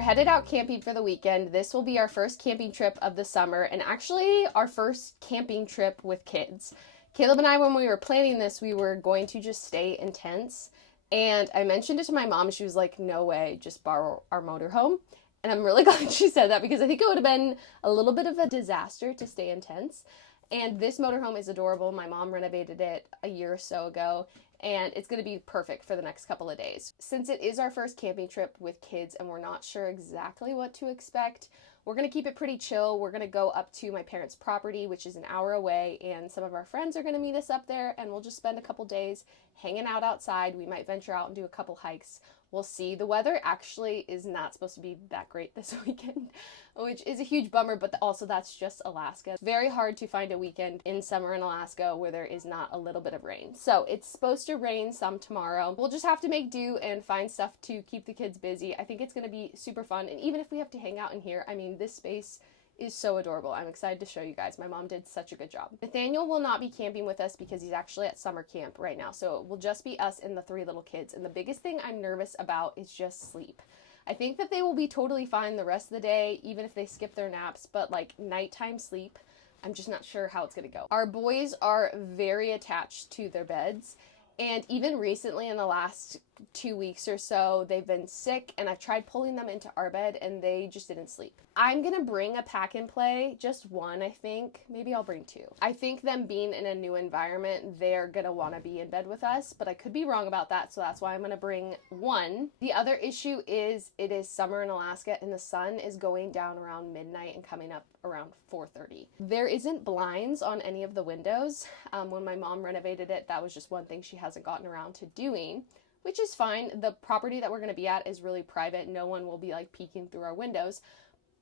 are headed out camping for the weekend. This will be our first camping trip of the summer, and actually our first camping trip with kids. Caleb and I, when we were planning this, we were going to just stay in tents. And I mentioned it to my mom. She was like, no way, just borrow our motorhome. And I'm really glad she said that because I think it would have been a little bit of a disaster to stay in tents. And this motorhome is adorable. My mom renovated it a year or so ago, and it's going to be perfect for the next couple of days. Since it is our first camping trip with kids and we're not sure exactly what to expect, we're going to keep it pretty chill. We're going to go up to my parents' property, which is an hour away, and some of our friends are going to meet us up there, and we'll just spend a couple days hanging out outside. We might venture out and do a couple hikes. We'll see. The weather actually is not supposed to be that great this weekend, which is a huge bummer, but also that's just Alaska. It's very hard to find a weekend in summer in Alaska where there is not a little bit of rain. So it's supposed to rain some tomorrow. We'll just have to make do and find stuff to keep the kids busy. I think it's going to be super fun. And even if we have to hang out in here, I mean, this space is so adorable. I'm excited to show you guys. My mom did such a good job. Nathaniel will not be camping with us because he's actually at summer camp right now. So it will just be us and the 3 little kids. And the biggest thing I'm nervous about is just sleep. I think that they will be totally fine the rest of the day, even if they skip their naps, but like nighttime sleep, I'm just not sure how it's gonna go. Our boys are very attached to their beds. And even recently in the last 2 weeks or so, they've been sick, and I've tried pulling them into our bed and they just didn't sleep. I'm gonna bring a pack and play, just one, I think. Maybe I'll bring 2. I think them being in a new environment, they're gonna wanna be in bed with us, but I could be wrong about that, so that's why I'm gonna bring 1. The other issue is it is summer in Alaska and the sun is going down around midnight and coming up around 4:30. There isn't blinds on any of the windows. When my mom renovated it, that was just one thing she hasn't gotten around to doing, which is fine. The property that we're going to be at is really private. No one will be like peeking through our windows,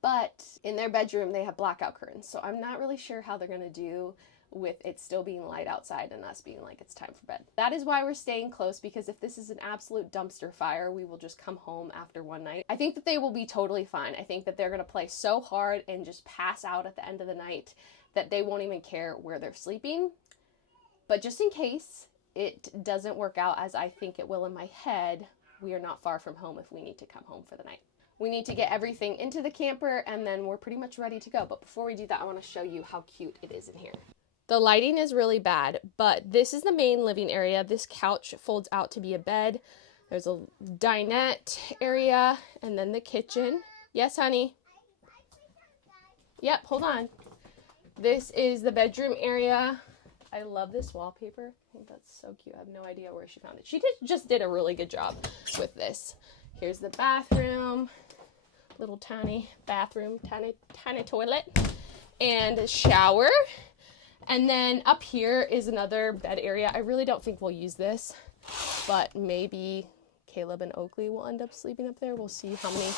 but in their bedroom they have blackout curtains. So I'm not really sure how they're going to do with it still being light outside and us being like, it's time for bed. That is why we're staying close, because if this is an absolute dumpster fire, we will just come home after one night. I think that they will be totally fine. I think that they're going to play so hard and just pass out at the end of the night that they won't even care where they're sleeping. But just in case it doesn't work out as I think it will in my head, we are not far from home if we need to come home for the night. We need to get everything into the camper and then we're pretty much ready to go. But before we do that, I want to show you how cute it is in here. The lighting is really bad, but this is the main living area. This couch folds out to be a bed. There's a dinette area and then the kitchen. Yes, honey? Yep, hold on. This is the bedroom area. I love this wallpaper. I think that's so cute. I have no idea where she found it. She just did a really good job with this. Here's the bathroom. Little tiny bathroom, tiny toilet. And a shower. And then up here is another bed area. I really don't think we'll use this, but maybe Caleb and Oakley will end up sleeping up there. We'll see how many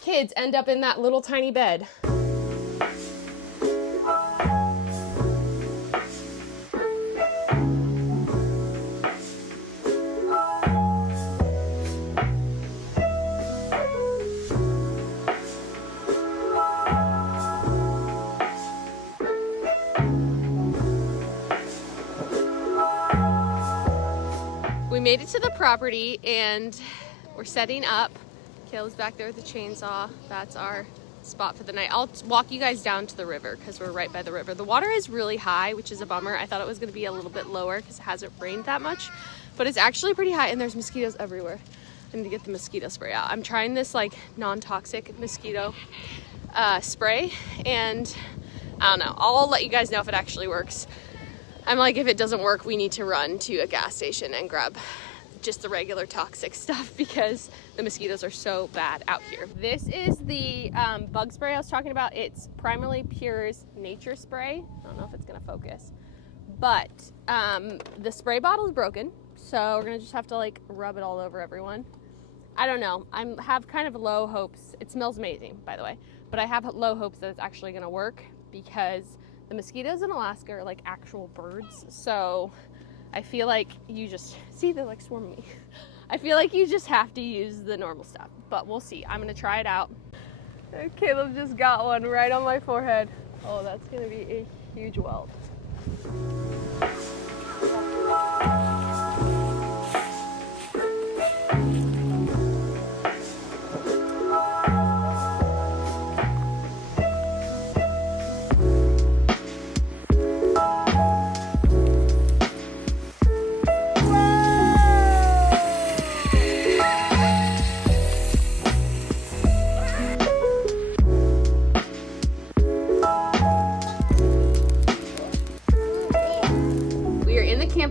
kids end up in that little tiny bed. We made it to the property and we're setting up. Caleb's back there with the chainsaw. That's our spot for the night. I'll walk you guys down to the river because we're right by the river. The water is really high, which is a bummer. I thought it was going to be a little bit lower because it hasn't rained that much, but it's actually pretty high and there's mosquitoes everywhere. I need to get the mosquito spray out. I'm trying this like non-toxic mosquito spray, and I don't know. I'll let you guys know if it actually works. I'm like, if it doesn't work, we need to run to a gas station and grab just the regular toxic stuff because the mosquitoes are so bad out here. This is the bug spray I was talking about. It's Primarily Pure's Nature Spray. I don't know if it's gonna focus, but the spray bottle is broken, so we're gonna just have to like rub it all over everyone. I don't know. I have kind of low hopes. It smells amazing, by the way, but I have low hopes that it's actually gonna work because the mosquitoes in Alaska are like actual birds, so I feel like you just, see, they're like swarming me. I feel like you just have to use the normal stuff, but we'll see. I'm gonna try it out. Caleb just got one right on my forehead. Oh, that's gonna be a huge welt.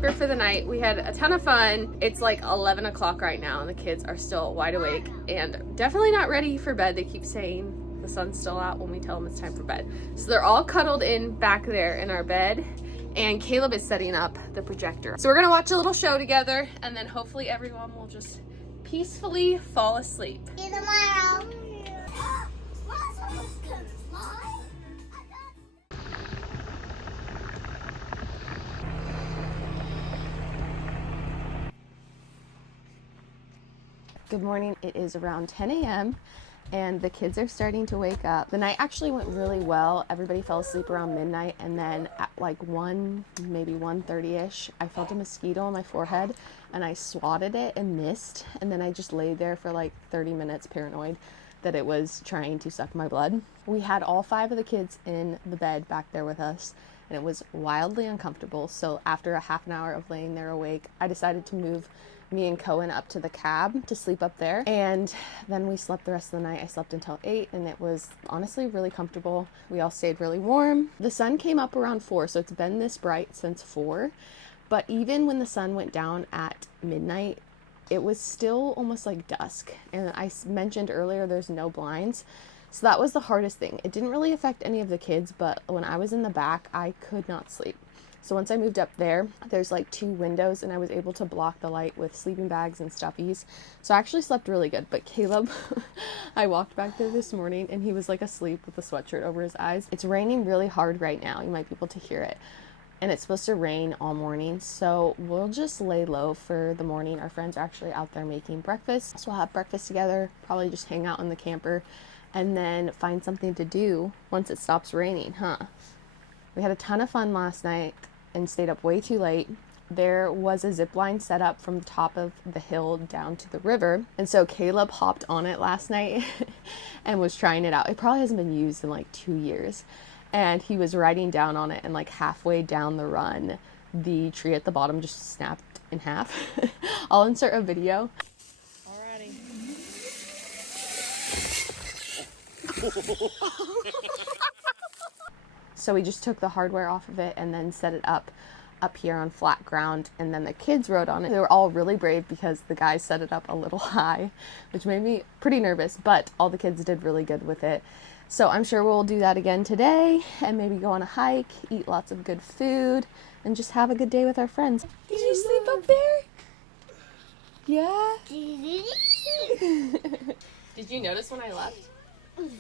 camper for the night. We had a ton of fun. It's like 11 o'clock right now and the kids are still wide awake and definitely not ready for bed. They keep saying the sun's still out when we tell them it's time for bed. So they're all cuddled in back there in our bed, and Caleb is setting up the projector. So we're gonna watch a little show together, and then hopefully everyone will just peacefully fall asleep. See you tomorrow. Good morning. It is around 10 a.m. and the kids are starting to wake up. The night actually went really well. Everybody fell asleep around midnight, and then at like 1, maybe 1:30ish, I felt a mosquito on my forehead and I swatted it and missed, and then I just laid there for like 30 minutes paranoid that it was trying to suck my blood. We had all 5 of the kids in the bed back there with us, and it was wildly uncomfortable. So after a half an hour of laying there awake, I decided to move me and Cohen up to the cab to sleep up there, and then we slept the rest of the night. I slept until 8, and it was honestly really comfortable. We all stayed really warm. The sun came up around 4, so it's been this bright since 4, but even when the sun went down at midnight, it was still almost like dusk. And I mentioned earlier there's no blinds, so that was the hardest thing. It didn't really affect any of the kids, but when I was in the back, I could not sleep. So once I moved up there, there's like 2 windows, and I was able to block the light with sleeping bags and stuffies. So I actually slept really good. But Caleb, I walked back there this morning and he was like asleep with a sweatshirt over his eyes. It's raining really hard right now. You might be able to hear it. And it's supposed to rain all morning. So we'll just lay low for the morning. Our friends are actually out there making breakfast. So we'll have breakfast together, probably just hang out in the camper, and then find something to do once it stops raining, We had a ton of fun last night and stayed up way too late. There was a zip line set up from the top of the hill down to the river, and so Caleb hopped on it last night and was trying it out. It probably hasn't been used in like 2 years, and he was riding down on it, and like halfway down the run, the tree at the bottom just snapped in half. I'll insert a video. Alrighty. So we just took the hardware off of it and then set it up here on flat ground, and then the kids rode on it. They were all really brave because the guys set it up a little high, which made me pretty nervous, but all the kids did really good with it. So I'm sure we'll do that again today, and maybe go on a hike, eat lots of good food, and just have a good day with our friends. Did you sleep up there? Yeah? Did you notice when I left?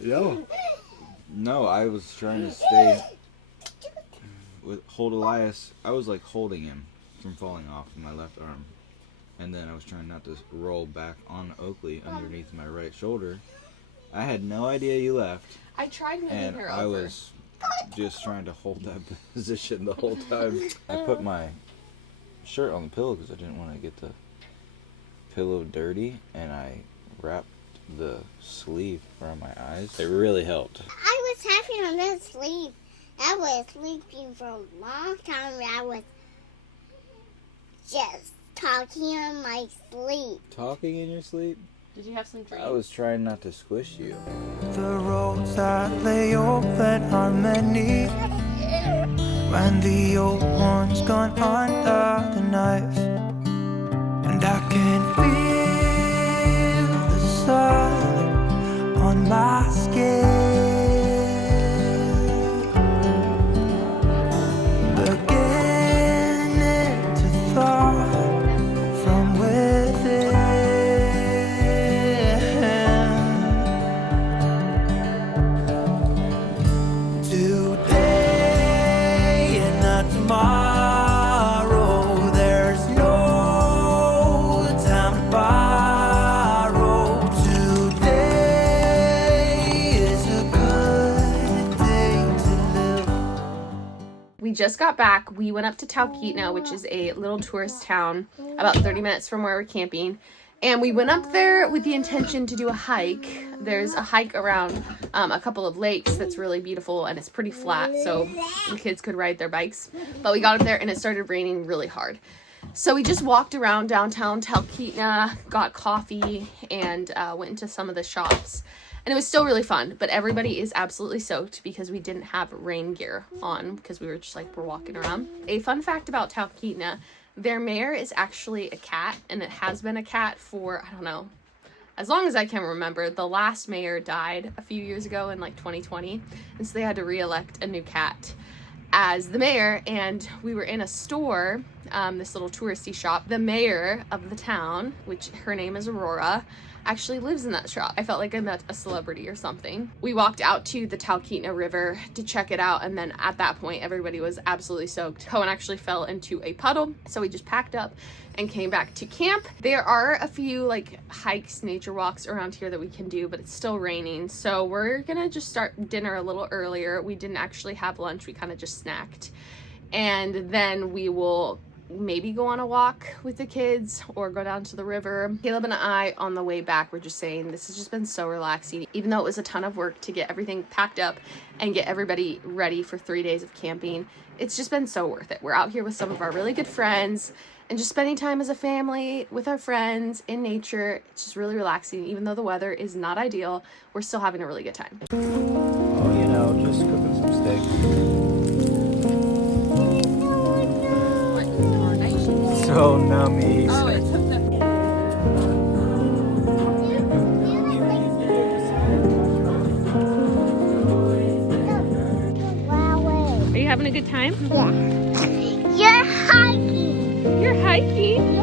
Yeah. No, I was trying to stay hold Elias. I was like holding him from falling off with my left arm, and then I was trying not to roll back on Oakley underneath my right shoulder. I had no idea you left. I tried moving and her over. I was just trying to hold that position the whole time. I put my shirt on the pillow because I didn't want to get the pillow dirty, and I wrapped the sleeve around my eyes. It really helped. I was having a good sleep. I was sleeping for a long time. I was just talking in my sleep. Talking in your sleep? Did you have some dreams? I was trying not to squish you. The roads that lay open are many, when the old one's gone under the knife, and I can feel the sun on my skin, beginning to thaw from within. Today and not tomorrow, there's no time to borrow. Today is a good day to live. We just got back. We went up to Talkeetna, which is a little tourist town about 30 minutes from where we're camping. And we went up there with the intention to do a hike. There's a hike around a couple of lakes that's really beautiful, and it's pretty flat, so the kids could ride their bikes. But we got up there and it started raining really hard. So we just walked around downtown Talkeetna, got coffee, and went into some of the shops. And it was still really fun, but everybody is absolutely soaked because we didn't have rain gear on because we were just like, we're walking around. A fun fact about Talkeetna, Their mare is actually a cat, and it has been a cat for, I don't know, as long as I can remember. The last mayor died a few years ago in like 2020, and so they had to re-elect a new cat as the mayor. And we were in a store, this little touristy shop. The mayor of the town, which her name is Aurora, actually lives in that shop. I felt like I met a celebrity or something. We walked out to the Talkeetna River to check it out, and then at that point everybody was absolutely soaked. Cohen actually fell into a puddle, so we just packed up and came back to camp. There are a few like hikes, nature walks around here that we can do, but it's still raining, so we're gonna just start dinner a little earlier. We didn't actually have lunch, we kind of just snacked, and then we will maybe go on a walk with the kids or go down to the river. Caleb and I, on the way back, were just saying this has just been so relaxing. Even though it was a ton of work to get everything packed up and get everybody ready for 3 days of camping, it's just been so worth it. We're out here with some of our really good friends and just spending time as a family with our friends in nature. It's just really relaxing. Even though the weather is not ideal, we're still having a really good time. Oh, you know, just cooking some steak. So nummies. Oh, it's Are you having a good time? Yeah. You're hiking. You're hiking?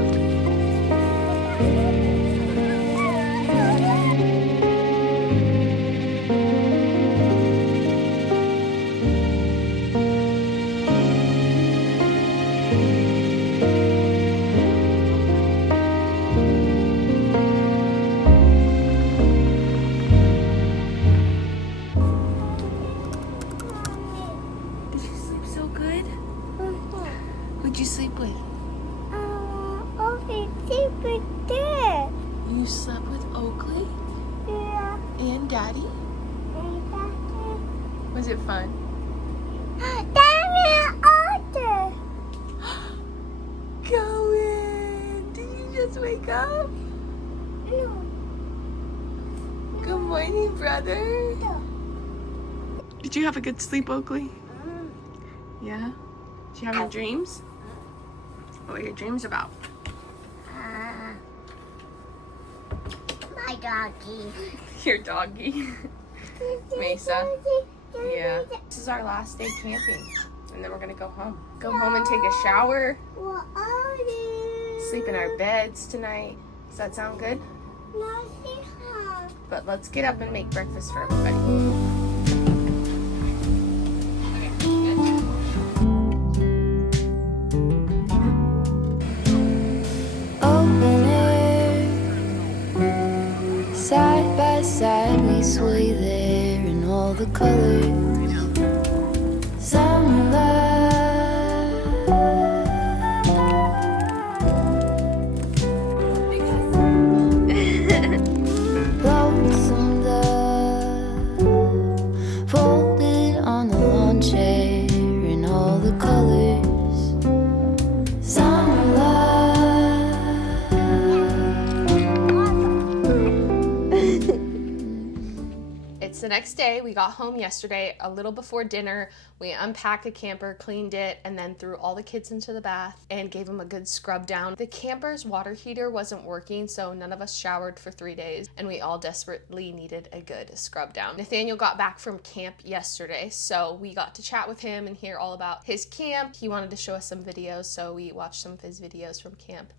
Who'd you sleep with? Okay, super there. You slept with Oakley Yeah. and Daddy? Was it fun? Damn Arthur. Cohen, did you just wake up? No. Good morning, brother. No. Did you have a good sleep, Oakley? Yeah? Did you have any dreams? What are your dreams about? My doggy. Your doggy. Mesa. Yeah. This is our last day camping, and then we're gonna go home. Go home and take a shower, What are you? sleep in our beds tonight. Does that sound good? Nothing. But let's get up and make breakfast for everybody. Open air, side by side we sway there in all the colors. Summer love, lonesome dove, folded on the lawn chair in all the colors. Summer love. It's the next day. We got home yesterday a little before dinner. We unpacked the camper, cleaned it, and then threw all the kids into the bath and gave them a good scrub down. The camper's water heater wasn't working, so none of us showered for 3 days, and we all desperately needed a good scrub down. Nathaniel got back from camp yesterday, so we got to chat with him and hear all about his camp. He wanted to show us some videos, so we watched some of his videos from camp.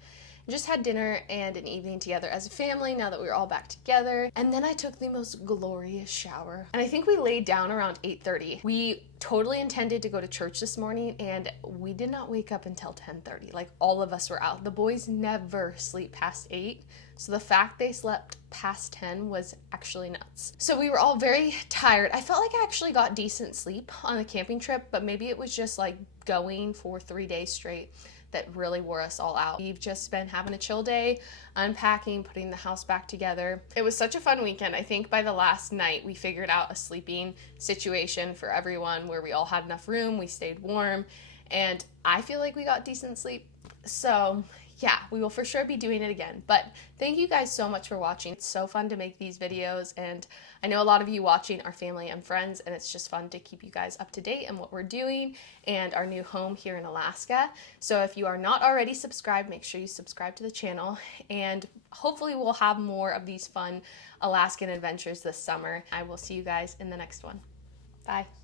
Just had dinner and an evening together as a family now that we were all back together. And then I took the most glorious shower. And I think we laid down around 8:30. We totally intended to go to church this morning, and we did not wake up until 10:30. Like, all of us were out. The boys never sleep past 8. So the fact they slept past 10 was actually nuts. So we were all very tired. I felt like I actually got decent sleep on the camping trip, but maybe it was just like going for 3 days straight that really wore us all out. We've just been having a chill day, unpacking, putting the house back together. It was such a fun weekend. I think by the last night we figured out a sleeping situation for everyone where we all had enough room, we stayed warm, and I feel like we got decent sleep. So yeah, we will for sure be doing it again. But thank you guys so much for watching. It's so fun to make these videos, and I know a lot of you watching are family and friends, and it's just fun to keep you guys up to date on what we're doing and our new home here in Alaska. So if you are not already subscribed, make sure you subscribe to the channel, and hopefully we'll have more of these fun Alaskan adventures this summer. I will see you guys in the next one. Bye.